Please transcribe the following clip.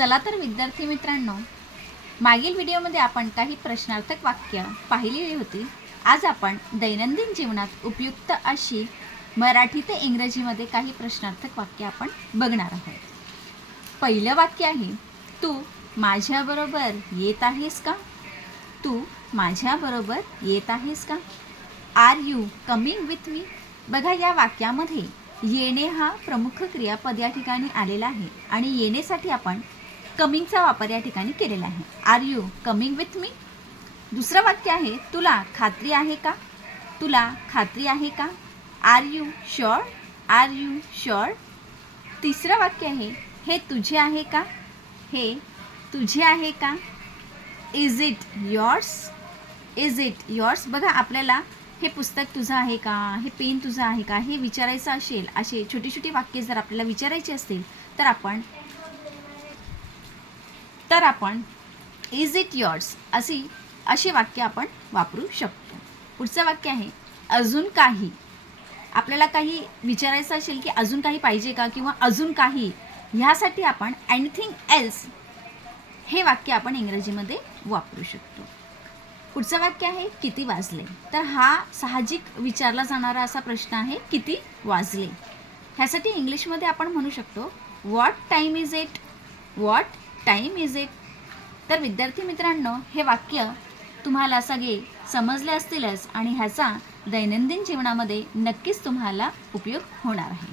चला तर विद्यार्थी मित्रांनो, मागील व्हिडिओमध्ये आपण काही प्रश्नार्थक वाक्य पाहिलेली होती. आज आपण दैनंदिन जीवनात उपयुक्त अशी मराठी ते इंग्रजीमध्ये काही प्रश्नार्थक वाक्य आपण बघणार आहोत. पहिलं वाक्य आहे, तू माझ्याबरोबर येत आहेस का? तू माझ्याबरोबर येत आहेस का? Are you coming with me? बघा, या वाक्यामध्ये येणे हा प्रमुख क्रियापद या ठिकाणी आलेला आहे आणि येणेसाठी आपण कमिंगचा वापर या ठिकाणी केलेला आहे. Are you coming with me? दुसरं वाक्य आहे, तुला खात्री आहे का? तुला खात्री आहे का? Are you sure? Are you sure? तिसरं वाक्य आहे, हे तुझे आहे का? हे तुझे आहे का? Is it yours? Is it yours? बघा, आपल्याला हे पुस्तक तुझं आहे का, हे पेन तुझं आहे का, हे विचारायचं असेल, असे छोटी छोटी वाक्य जर आपल्याला विचारायची असतील तर आपण इज इट योर्स अशी वाक्य आपण वापरू शकतो. पुढचं वाक्य आहे, अजून काही. आपल्याला काही विचारायचं असेल की अजून काही पाहिजे का किंवा अजून काही, ह्यासाठी आपण एनिथिंग एल्स हे वाक्य आपण इंग्रजीमध्ये वापरू शकतो. पुढचं वाक्य आहे, किती वाजले? तर हा साहजिक विचारला जाणारा असा प्रश्न आहे, किती वाजले? ह्यासाठी इंग्लिशमध्ये आपण म्हणू शकतो, what time is it? What time is it? तर विद्यार्थी मित्रांनो, हे वाक्य तुम्हाला सगळे समजले असतीलच आणि ह्याचा दैनंदिन जीवनामध्ये नक्कीच तुम्हाला उपयोग होणार आहे.